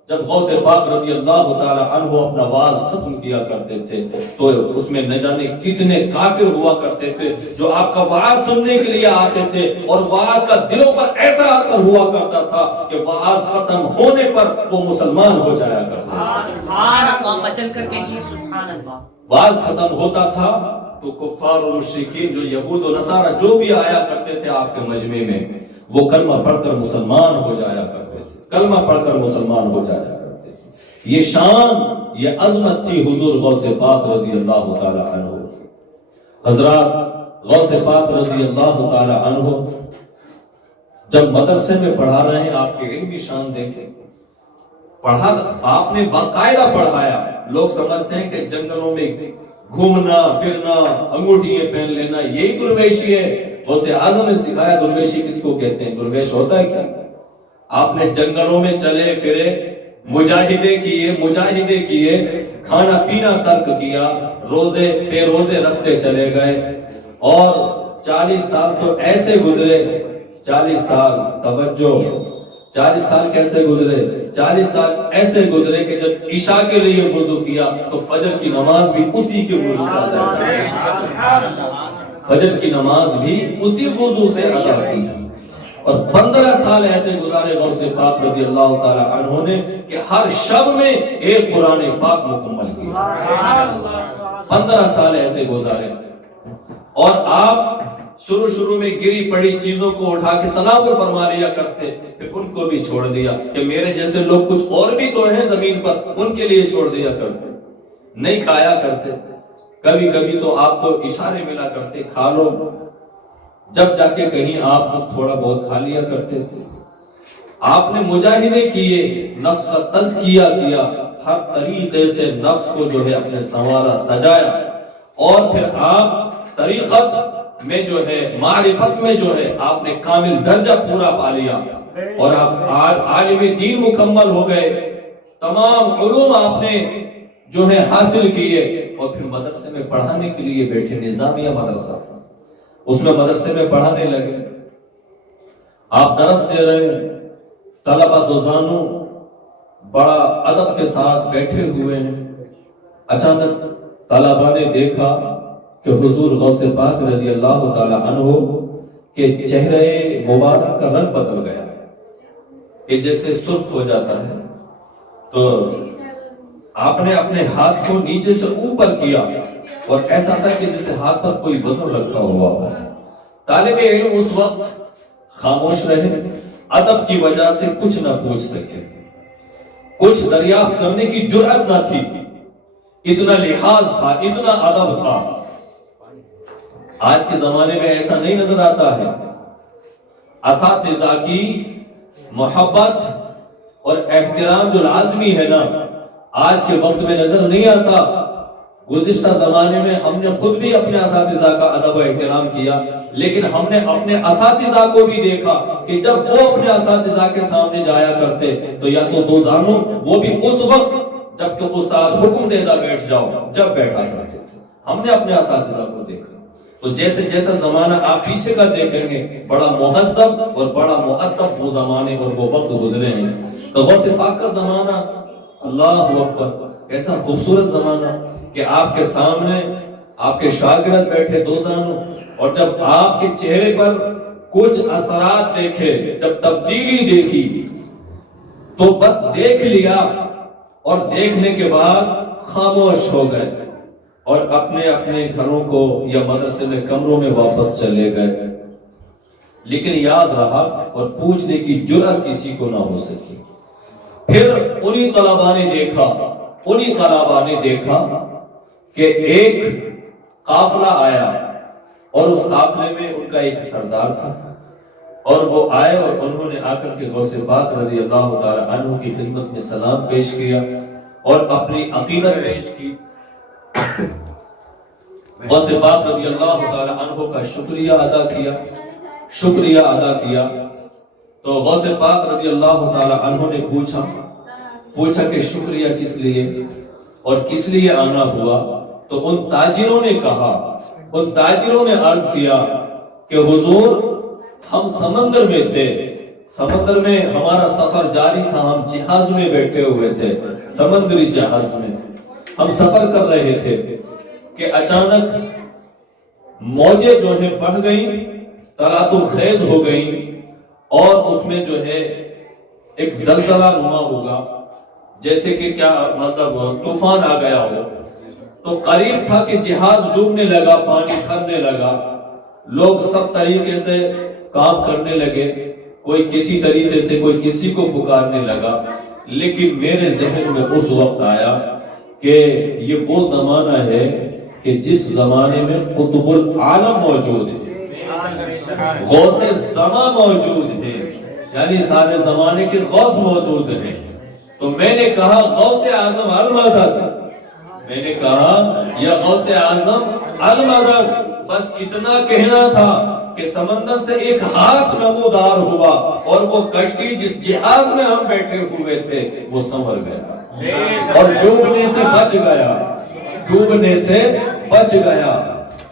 جب غوث پاک رضی اللہ تعالی عنہ اپنا واعظ ختم کیا کرتے تھے تو اس میں نہ جانے کتنے کافر ہوا کرتے تھے جو آپ کا واعظ سننے کے لیے آتے تھے، اور واعظ کا دلوں پر ایسا اثر ہوا کرتا تھا کہ واعظ ختم ہونے پر وہ مسلمان ہو جایا کرتے تھے. سبحان اللہ. بچن کر کے یہ سبحان اللہ. واعظ ختم ہوتا تھا تو کفار و مشرکین جو یہود و نصارہ جو بھی آیا کرتے تھے آپ کے مجمع میں، وہ کلمہ پڑھ کر مسلمان ہو جایا کرتے تھے، کلمہ پڑھ کر مسلمان ہو جایا کرتے تھے. یہ شان، یہ عظمت تھی حضور غوث پاک رضی اللہ تعالی عنہ. حضرات غوث پاک رضی اللہ تعالی عنہ جب مدرسے میں پڑھا رہے ہیں، آپ کے علمی شان دیکھیں. پڑھا آپ نے باقاعدہ پڑھایا. لوگ سمجھتے ہیں کہ جنگلوں میں گھومنا پھرنا، انگوٹھیاں پہن لینا یہی درویشی ہے. غوث اعظم نے سکھایا درویشی کس کو کہتے ہیں، درویش ہوتا ہے کیا. آپ نے جنگلوں میں چلے پھرے، مجاہدے کیے، کھانا پینا ترک کیا، روزے بے روزے رکھتے چلے گئے. اور 40 سال تو ایسے گزرے، 40 سال توجہ، 40 سال کیسے گزرے؟ 40 سال ایسے گزرے کہ جب عشاء کے لیے وضو کیا تو فجر کی نماز بھی اسی کے وضو سے ادا کی. فجر کی نماز بھی اسی وضو سے ادا کی. اور 15 سال ایسے گزارے غوث پاک رضی اللہ تعالی عنہ نے کہ ہر شب میں ایک قرآن پاک مکمل کیا. 15 سال ایسے گزارے. اور آپ شروع میں گری پڑی چیزوں کو اٹھا کے تناول فرما لیا کرتے، پھر ان کو بھی چھوڑ دیا کہ میرے جیسے لوگ کچھ اور بھی تو ہیں زمین پر، ان کے لیے چھوڑ دیا کرتے. نہیں کھایا کرتے. کبھی تو آپ کو اشارے ملا کرتے کھا لو، جب جا کے کہیں آپ کچھ تھوڑا بہت کھا لیا کرتے تھے. آپ نے مجاہدے کیے، نفس کا تزکیہ کیا، ہر طریقے سے نفس کو جو ہے اپنے سنوارا سجایا. اور پھر آپ طریقت میں جو ہے، معرفت میں جو ہے آپ نے کامل درجہ پورا پا لیا، اور آپ آج عالم دین مکمل ہو گئے. تمام علوم آپ نے جو ہے حاصل کیے. اور پھر مدرسے میں پڑھانے کے لیے بیٹھے. نظامیہ مدرسہ تھا، اس میں مدرسے میں پڑھانے لگے. آپ درس دے رہے ہیں، طلبہ دوزانوں بڑا ادب کے ساتھ بیٹھے ہوئے ہیں. اچانک طلبہ نے دیکھا کہ حضور غوث پاک رضی اللہ تعالی عنہ کے چہرے مبارک کا رنگ بدل گیا کہ جیسے سرخ ہو جاتا ہے. تو آپ نے اپنے ہاتھ کو نیچے سے اوپر کیا اور ایسا تھا کہ جیسے ہاتھ پر کوئی وزن رکھا ہوا ہو. طالب علم اس وقت خاموش رہے، ادب کی وجہ سے کچھ نہ پوچھ سکے، کچھ دریافت کرنے کی جرأت نہ تھی. اتنا لحاظ تھا، اتنا ادب تھا. آج کے زمانے میں ایسا نہیں نظر آتا ہے. اساتذہ کی محبت اور احترام جو لازمی ہے نا، آج کے وقت میں نظر نہیں آتا. گزشتہ زمانے میں ہم نے خود بھی اپنے اساتذہ کا ادب و احترام کیا، لیکن ہم نے اپنے اساتذہ کو بھی دیکھا کہ جب وہ اپنے اساتذہ کے سامنے جایا کرتے تو یا تو دو دانوں، وہ بھی اس وقت جب کہ استاد حکم دے دا بیٹھ جاؤ، جب بیٹھا کرتے تھے. ہم نے اپنے اساتذہ کو دیکھا. تو جیسا زمانہ آپ پیچھے کا دیکھیں گے، بڑا مہذب اور بڑا مؤدب وہ زمانے اور وہ وقت گزرے ہیں. تو غوث پاک کا زمانہ، اللہ اکبر، ایسا خوبصورت زمانہ کہ آپ کے سامنے آپ کے شاگرد بیٹھے دوزانوں، اور جب آپ کے چہرے پر کچھ اثرات دیکھے، جب تبدیلی دیکھی تو بس دیکھ لیا اور دیکھنے کے بعد خاموش ہو گئے اور اپنے اپنے گھروں کو یا مدرسے میں کمروں میں واپس چلے گئے، لیکن یاد رہا اور پوچھنے کی جرأت کسی کو نہ ہو سکی۔ پھر انہی طلباء نے دیکھا کہ ایک قافلہ آیا اور اس قافلے میں ان کا ایک سردار تھا، اور وہ آئے اور انہوں نے آ کر کے غوث پاک رضی اللہ تعالی عنہ کی خدمت میں سلام پیش کیا اور اپنی عقیدت پیش کی، غوث پاک رضی اللہ تعالی عنہ کا شکریہ ادا کیا۔ تو غوث پاک رضی اللہ تعالی عنہ نے پوچھا کہ شکریہ کس لیے اور کس لیے آنا ہوا؟ تو ان تاجروں نے عرض کیا کہ حضور ہم سمندر میں تھے، سمندر میں ہمارا سفر جاری تھا، ہم جہاز میں بیٹھے ہوئے تھے، سمندری جہاز میں ہم سفر کر رہے تھے کہ اچانک موجیں جو ہیں بڑھ گئیں، تلاتم خیز ہو گئیں، اور اس میں جو ہے ایک زلزلہ نما ہوگا، جیسے کہ کیا مطلب طوفان آ گیا ہو۔ تو قریب تھا کہ جہاز ڈوبنے لگا، پانی بھرنے لگا، لوگ سب طریقے سے کام کرنے لگے، کوئی کسی طریقے سے کوئی کسی کو پکارنے لگا، لیکن میرے ذہن میں اس وقت آیا کہ یہ وہ زمانہ ہے کہ جس زمانے میں قطب العالم موجود ہے، غوث زمان موجود ہے، یعنی سارے زمانے کے غوث موجود ہیں۔ تو میں نے کہا غوث اعظم المدد، میں نے کہا یا غوث اعظم المدد، بس اتنا کہنا تھا کہ سمندر سے ایک ہاتھ نمودار ہوا اور وہ کشتی جس جہاز میں ہم بیٹھے ہوئے تھے وہ سنور گیا اور ڈوبنے سے بچ گیا۔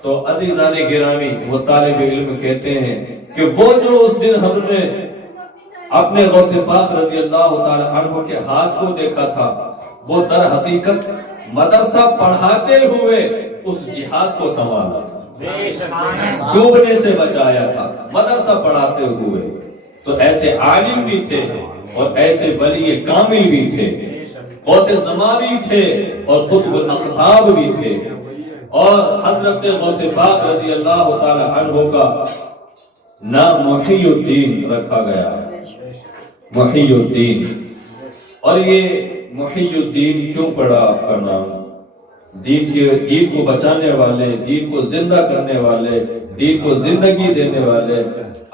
تو عزیزان گرامی، وہ طالب علم کہتے ہیں کہ وہ جو اس دن ہم نے اپنے غوث پاک رضی اللہ تعالی عنہ کے ہاتھ کو دیکھا تھا، وہ در حقیقت مدرسہ پڑھاتے ہوئے اس جہاز کو سنبھالا تھا، ڈوبنے سے بچایا تھا، مدرسہ پڑھاتے ہوئے۔ تو ایسے عالم بھی تھے اور ایسے ولی کامل بھی تھے، غوث زمان بھی تھے اور قطب الاقطاب بھی تھے، اور حضرت غوث پاک رضی اللہ تعالی عنہ کا نام محی الدین رکھا گیا، محی الدین۔ اور یہ محی الدین کیوں پڑا آپ کا نام؟ دین کو بچانے والے، دین کو زندہ کرنے والے، دین کو زندگی دینے والے۔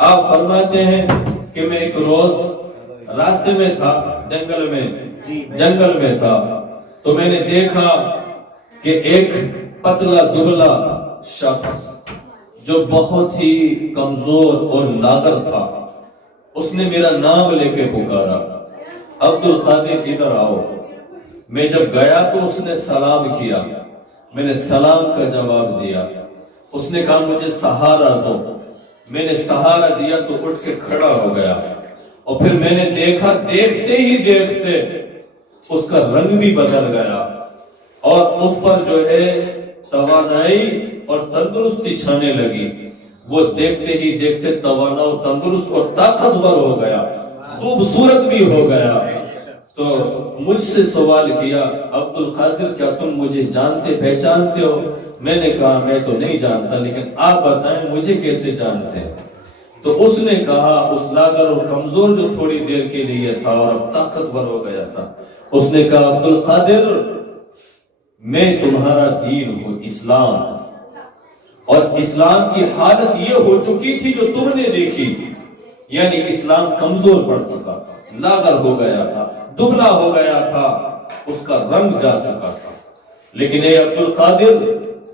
آپ فرماتے ہیں کہ میں ایک روز راستے میں تھا، جنگل میں تھا، تو میں نے دیکھا کہ ایک پتلا دبلا شخص جو بہت ہی کمزور اور لاغر تھا، اس نے میرا نام لے کے پکارا، عبد القادر ادھر آؤ۔ میں جب گیا تو اس نے سلام کیا، میں نے سلام کا جواب دیا، اس نے کہا مجھے سہارا دو، میں نے سہارا دیا تو اٹھ کے کھڑا ہو گیا، اور پھر میں نے دیکھا دیکھتے ہی دیکھتے اس کا رنگ بھی بدل گیا اور اس پر جو ہے توانائی اور تندرستی چھانے لگی، وہ دیکھتے ہی دیکھتے توانا اور تندرست اور طاقتور ہو گیا، خوبصورت بھی ہو گیا۔ تو مجھ سے سوال کیا، عبد القادر کیا تم مجھے جانتے پہچانتے ہو؟ میں نے کہا میں تو نہیں جانتا، لیکن آپ بتائیں مجھے کیسے جانتے ہیں؟ تو اس نے کہا اس لاغر اور کمزور جو تھوڑی دیر کے لیے تھا اور اب طاقتور ہو گیا تھا، اس نے کہا عبد القادر میں تمہارا دین ہوں اسلام، اور اسلام کی حالت یہ ہو چکی تھی جو تم نے دیکھی، یعنی اسلام کمزور پڑ چکا تھا، لاغر ہو گیا تھا، دبلا ہو گیا تھا، اس کا رنگ جا چکا تھا، لیکن اے عبد القادر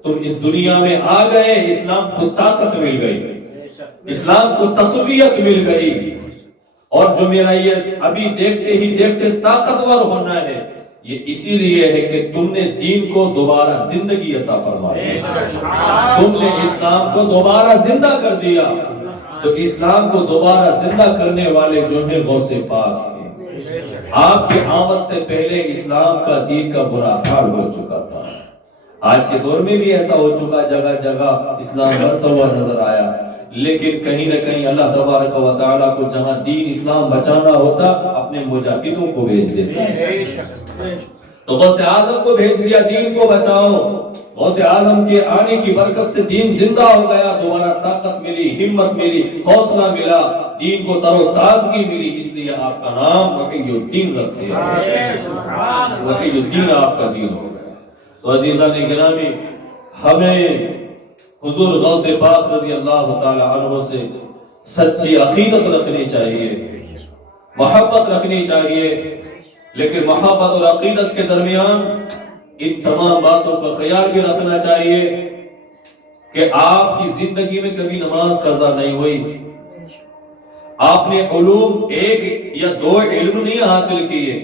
تم اس دنیا میں آ گئے، اسلام کو طاقت مل گئی، اسلام کو تقویت مل گئی، اور جو میرا یہ ابھی دیکھتے ہی دیکھتے طاقتور ہونا ہے یہ اسی لیے ہے کہ تم نے دین کو دوبارہ زندگی عطا فرمائی، تم نے اسلام کو دوبارہ زندہ کر دیا۔ تو اسلام کو دوبارہ زندہ کرنے والے جو ہیں غوث پاک ہیں۔ آپ کے آمد سے پہلے اسلام کا دین کا برا حال ہو چکا تھا، آج کے دور میں بھی ایسا ہو چکا، جگہ جگہ اسلام بڑھتا ہوا نظر آیا، لیکن کہیں نہ کہیں اللہ تبارک و تعالیٰ کو جہاں دین اسلام بچانا ہوتا اپنے مجاہدوں کو بھیج دیتا ہے۔ تو غوث اعظم کو بھیج دیا دین کو بچاؤ. غوث اعظم کے آنے کی برکت سے دین زندہ ہو گیا, دوبارہ طاقت ملی, ہمت ملی, حوصلہ ملا, دین کو تر و تازگی ملی. اس لیے آپ کا نام وحی الدین رکھتے ہیں. وحی الدین آپ کا دین ہو گیا. تو عزیزان گرامی, ہمیں حضور غوث پاک رضی اللہ تعالی عنہ سے سچی عقیدت رکھنی چاہیے, محبت رکھنی چاہیے, لیکن محبت اور عقیدت کے درمیان ان تمام باتوں کا خیال بھی رکھنا چاہیے کہ آپ کی زندگی میں کبھی نماز قضا نہیں ہوئی, آپ نے علوم ایک یا دو علم نہیں حاصل کیے,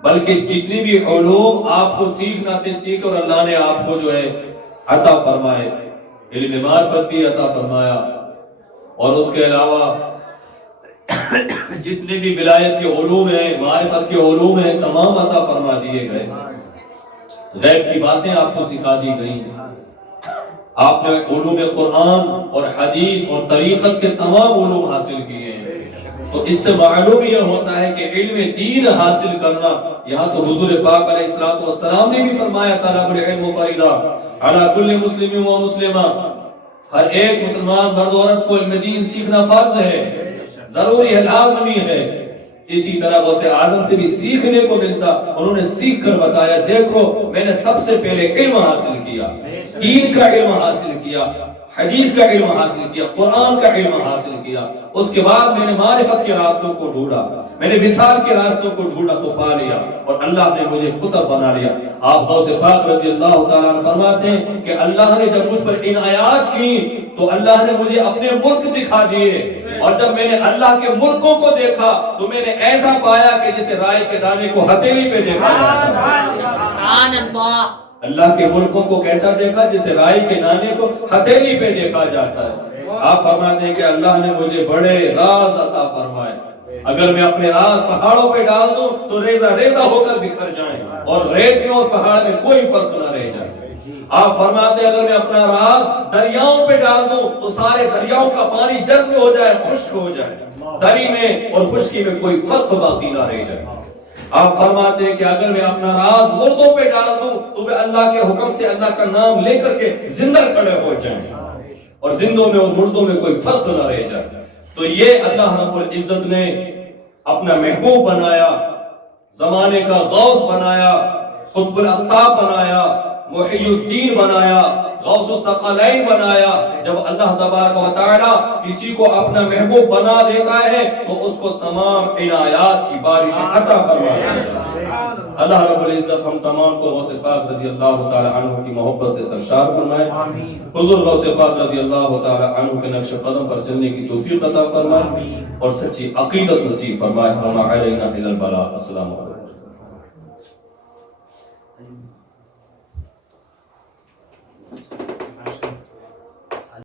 بلکہ جتنی بھی علوم آپ کو سیکھنا تھے سیکھ, اور اللہ نے آپ کو جو ہے عطا فرمائے, علم معرفت بھی عطا فرمایا, اور اس کے علاوہ جتنے بھی ولایت کے علوم ہیں, معرفت کے علوم ہیں, تمام عطا فرما دیے گئے. غیب کی باتیں آپ کو سکھا دی گئیں. آپ نے علوم قرآن اور حدیث اور طریقت کے تمام علوم حاصل کیے ہیں. تو اس سے معلوم یہ ہوتا ہے کہ علم دین حاصل کرنا, یہاں تو حضور پاک علیہ الصلوۃ والسلام نے بھی فرمایا طلب العلم فریضہ علی کل مسلم و مسلمہ, ہر ایک مسلمان مرد و عورت کو علم دین سیکھنا فرض ہے, ضروری ہے, لازمی ہے. اسی طرح غوث اعظم سے بھی سیکھنے کو ملتا, انہوں نے سیکھ کر بتایا, دیکھو میں نے سب سے پہلے علم حاصل کیا, دین کا علم حاصل کیا, حدیث کا علم حاصل کیا, قرآن کا علم حاصل کیا, اس کے بعد میں نے معرفت کے راستوں کو ڈھونڈا, میں نے وصال کے راستوں کو ڈھونڈا تو پا لیا, اور اللہ نے مجھے قطب بنا لیا. آپ غوث پاک رضی اللہ تعالیٰ عنہ فرماتے ہیں کہ اللہ نے جب مجھ پر عنایات کی تو اللہ نے مجھے اپنے ملک دکھا دیے, اور جب میں نے اللہ کے ملکوں کو دیکھا تو میں نے ایسا پایا کہ جسے رائے کے دانے کو ہتھیلی پہ دیکھا جاتا ہے. اللہ کے ملکوں کو کیسا دیکھا, جسے رائے کے دانے کو ہتھیلی پہ دیکھا جاتا ہے. آپ فرماتے ہیں کہ اللہ نے مجھے بڑے راز عطا فرمائے, اگر میں اپنے راز پہاڑوں پہ ڈال دوں تو ریزہ ریزہ ہو کر بکھر جائیں, اور ریت میں اور پہاڑ میں کوئی فرق نہ رہ جائے. آپ فرماتے ہیں اگر میں اپنا راز دریاؤں پہ ڈال دوں تو سارے دریاؤں کا پانی جذب ہو جائے, خشک ہو جائے, دری میں اور خشکی میں کوئی فرق باقی نہ رہ جائے. آپ فرماتے ہیں کہ اگر میں اپنا راز مردوں پہ ڈال دوں تو وہ اللہ کے حکم سے اللہ کا نام لے کر کے زندہ کھڑے ہو جائیں, اور زندوں میں اور مردوں میں کوئی فرق نہ رہ جائے. تو یہ اللہ رب العزت نے اپنا محبوب بنایا, زمانے کا غوث بنایا, قطب الاقطاب بنایا, محی الدین بنایا, غوث الثقلین بنایا. جب اللہ تبارک و تعالی کسی کو اپنا محبوب بنا دیتا ہے تو اس کو تمام عنایات کی بارش عطا فرماتا ہے. اللہ رب العزت ہم تمام کو غوث پاک رضی اللہ تعالی عنہ کی محبت سے سرشار فرمائے. حضور غوث پاک رضی اللہ تعالی عنہ کے نقش قدم پر چلنے کی توفیق عطا فرمائے, اور سچی عقیدت نصیب فرمائے. وما علینا الا البلاغ. السلام علیکم.